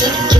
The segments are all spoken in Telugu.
Shut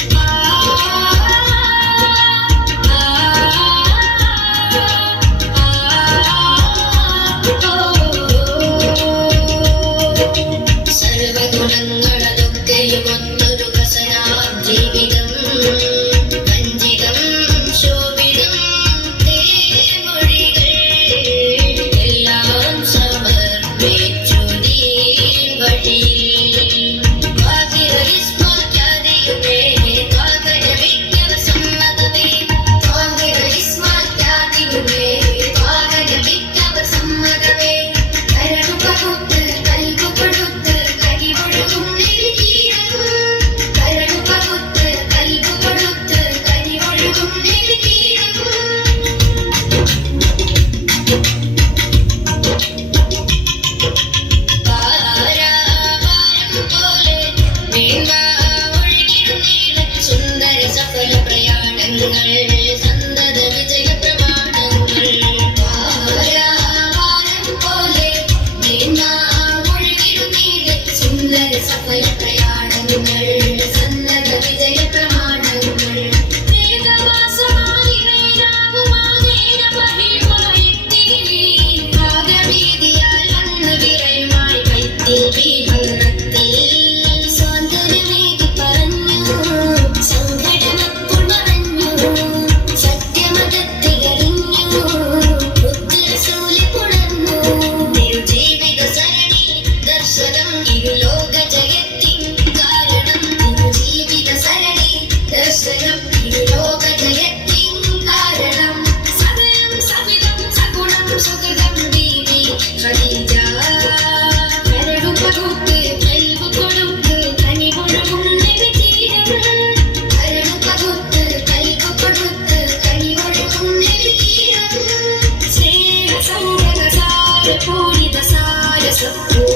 పూరిత సారస. భూగోళం